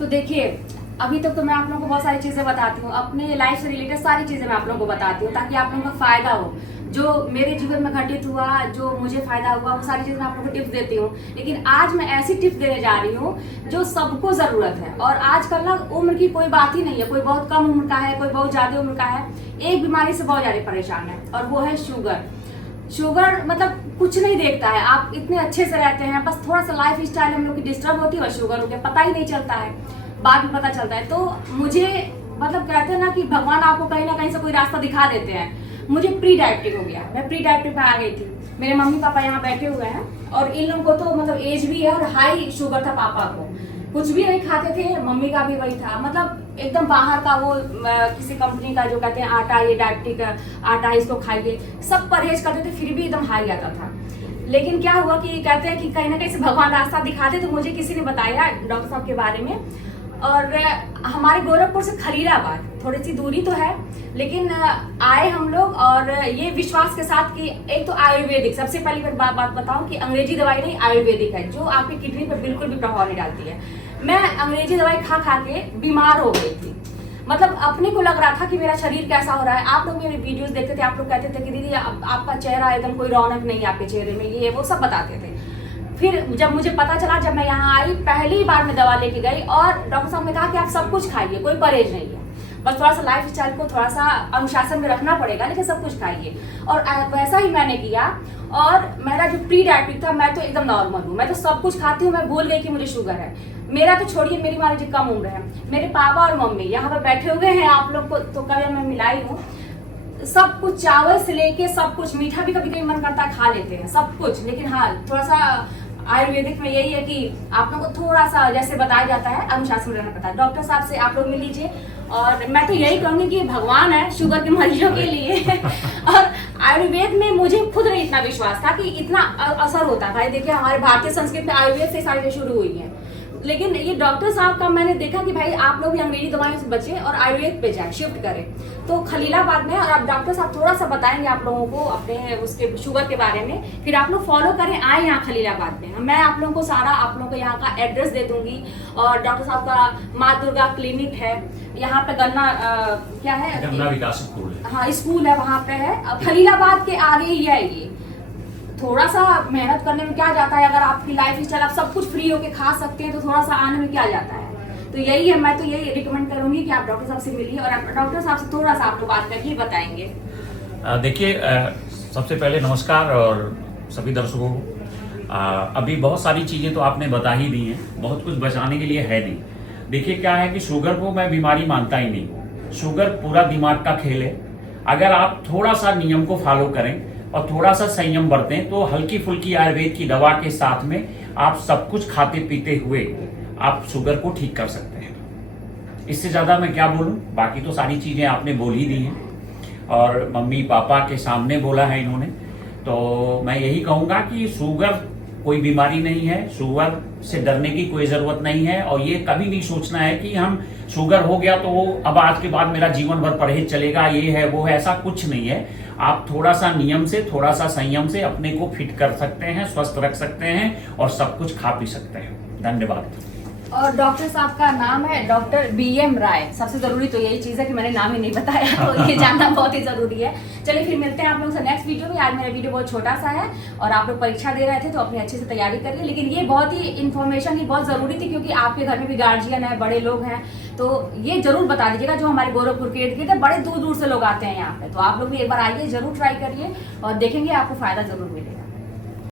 तो देखिए, अभी तक तो मैं आप लोगों को बहुत सारी चीज़ें बताती हूँ, अपने लाइफ से रिलेटेड सारी चीज़ें मैं आप लोगों को बताती हूँ ताकि आप लोगों का फ़ायदा हो। जो मेरे जीवन में घटित हुआ, जो मुझे फ़ायदा हुआ, वो सारी चीज़ें मैं आप लोगों को टिप्स देती हूँ। लेकिन आज मैं ऐसी टिप्स देने जा रही हूँ जो सबको ज़रूरत है। और आजकल ना उम्र की कोई बात ही नहीं है, कोई बहुत कम उम्र का है, कोई बहुत ज़्यादा उम्र का है, एक बीमारी से बहुत ज़्यादा परेशान है और वो है शुगर। शुगर मतलब कुछ नहीं देखता है, आप इतने अच्छे से रहते हैं, बस थोड़ा सा लाइफ स्टाइल हम लोग की डिस्टर्ब होती है और शुगर हो गया, पता ही नहीं चलता है, बाद में पता चलता है। तो मुझे मतलब कहते हैं ना कि भगवान आपको कहीं ना कहीं से कोई रास्ता दिखा देते हैं। मुझे प्री डायबिटिक हो गया, मैं प्री डायबिटिक में आ गई थी। मेरे मम्मी पापा यहाँ बैठे हुए हैं और इन लोगों को तो मतलब एज भी है और हाई शुगर था पापा को, कुछ भी नहीं खाते थे, मम्मी का भी वही था, मतलब एकदम बाहर का वो किसी कंपनी का जो कहते हैं आटा, ये डायबिटिक आटा, इसको खाइए, सब परहेज करते थे, फिर भी एकदम हाई आता था। लेकिन क्या हुआ कि कहते हैं कि कहीं ना कहीं से भगवान रास्ता दिखाते, तो मुझे किसी ने बताया डॉक्टर साहब के बारे में। और हमारे गोरखपुर से खलीलाबाद थोड़ी सी दूरी तो है, लेकिन आए हम लोग और ये विश्वास के साथ कि एक तो आयुर्वेदिक, सबसे पहली बात बताऊं कि अंग्रेजी दवाई नहीं, आयुर्वेदिक है जो आपकी किडनी पर बिल्कुल भी प्रभाव नहीं डालती है। मैं अंग्रेजी दवाई खा खा के बीमार हो गई थी, मतलब अपने को लग रहा था कि मेरा शरीर कैसा हो रहा है। आप लोग मेरे वीडियोस देखते थे, आप लोग कहते थे कि दीदी आपका चेहरा एकदम कोई रौनक नहीं है आपके चेहरे में, ये वो सब बताते थे। फिर जब मुझे पता चला, जब मैं यहाँ आई, पहली बार मैं दवा लेके गई और डॉक्टर साहब ने कहा कि आप सब कुछ खाइए, कोई परहेज नहीं है, बस थोड़ा सा लाइफ स्टाइल को थोड़ा सा अनुशासन में रखना पड़ेगा, लेकिन सब कुछ खाइए। और वैसा ही मैंने किया और मेरा जो प्री डायबिटिक था, मैं तो एकदम नॉर्मल हूँ, मैं तो सब कुछ खाती हूँ, मैं भूल गई कि मुझे शुगर है। मेरा तो छोड़िए, मेरी मान लीजिए कम उम्र है, मेरे पापा और मम्मी यहाँ पर बैठे हुए हैं, आप लोग को तो कभी मैं मिलाई हूँ, सब कुछ चावल से लेके सब कुछ, मीठा भी कभी कभी मन करता है खा लेते हैं सब कुछ। लेकिन हाँ, थोड़ा सा आयुर्वेदिक में यही है कि आप लोग को थोड़ा सा जैसे बताया जाता है अनुशासन रहना पड़ता है। डॉक्टर साहब से आप लोग मिल लीजिए और मैं तो यही कहूंगी कि भगवान है शुगर के मरीजों के लिए और आयुर्वेद में मुझे खुद नहीं इतना विश्वास था कि इतना असर होता था। देखिए, हमारे भारतीय संस्कृति में आयुर्वेद से सारी शुरू हुई है, लेकिन ये डॉक्टर साहब का मैंने देखा कि भाई आप लोग भी अंग्रेजी दवाइयों से बचे और आयुर्वेद पे जाए, शिफ्ट करें। तो खलीलाबाद में, और अब डॉक्टर साहब थोड़ा सा बताएंगे आप लोगों को अपने उसके शुगर के बारे में, फिर आप लोग फॉलो करें, आए यहाँ खलीलाबाद में। मैं आप लोगों को सारा आप लोगों को यहाँ का एड्रेस दे दूंगी। और डॉक्टर साहब का माँ दुर्गा क्लिनिक है यहाँ पे, गन्ना क्या है, गन्ना विकास स्कूल है, हाँ स्कूल है, वहाँ पे है, खलीलाबाद के आगे ही है। ये थोड़ा सा मेहनत करने में क्या जाता है, अगर आपकी लाइफ स्टाइल आप सब कुछ फ्री होके खा सकते हैं तो थोड़ा सा आने में क्या जाता है। तो यही है, मैं तो यही रिकमेंड करूंगी कि आप डॉक्टर साहब से मिलिए और डॉक्टर साहब से थोड़ा सा आप लोग बात करके बताएंगे। देखिए, सबसे पहले नमस्कार और सभी दर्शकों को। अभी बहुत सारी चीज़ें तो आपने बता ही दी हैं, बहुत कुछ बचाने के लिए है नहीं। देखिए क्या है कि शुगर को मैं बीमारी मानता ही नहीं, शुगर पूरा दिमाग का खेल है। अगर आप थोड़ा सा नियम को फॉलो करें और थोड़ा सा संयम बरतें तो हल्की फुल्की आयुर्वेद की दवा के साथ में आप सब कुछ खाते पीते हुए आप शुगर को ठीक कर सकते हैं। इससे ज़्यादा मैं क्या बोलूं, बाकी तो सारी चीज़ें आपने बोल ही दी हैं और मम्मी पापा के सामने बोला है इन्होंने। तो मैं यही कहूँगा कि शुगर कोई बीमारी नहीं है, शुगर से डरने की कोई ज़रूरत नहीं है। और ये कभी नहीं सोचना है कि हम शुगर हो गया तो अब आज के बाद मेरा जीवन भर परहेज चलेगा, ये है वो है, ऐसा कुछ नहीं है। आप थोड़ा सा नियम से, थोड़ा सा संयम से अपने को फिट कर सकते हैं, स्वस्थ रख सकते हैं और सब कुछ खा पी सकते हैं। धन्यवाद। और डॉक्टर साहब का नाम है डॉक्टर BM राय। सबसे जरूरी तो यही चीज़ है कि मैंने नाम ही नहीं बताया, तो ये जानना बहुत ही जरूरी है। चलिए फिर मिलते हैं आप लोगों से नेक्स्ट वीडियो में। आज मेरा वीडियो बहुत छोटा सा है और आप लोग परीक्षा दे रहे थे तो अपनी अच्छे से तैयारी करिए, लेकिन ये बहुत ही इन्फॉर्मेशन ही बहुत ज़रूरी थी क्योंकि आपके घर में भी गार्जियन है, बड़े लोग हैं, तो ये जरूर बता दीजिएगा। जो हमारे गोरखपुर के इर्द गिर्द बड़े दूर दूर से लोग आते हैं यहाँ पे, तो आप लोग भी एक बार आइए, जरूर ट्राई करिए और देखेंगे आपको फ़ायदा जरूर मिलेगा।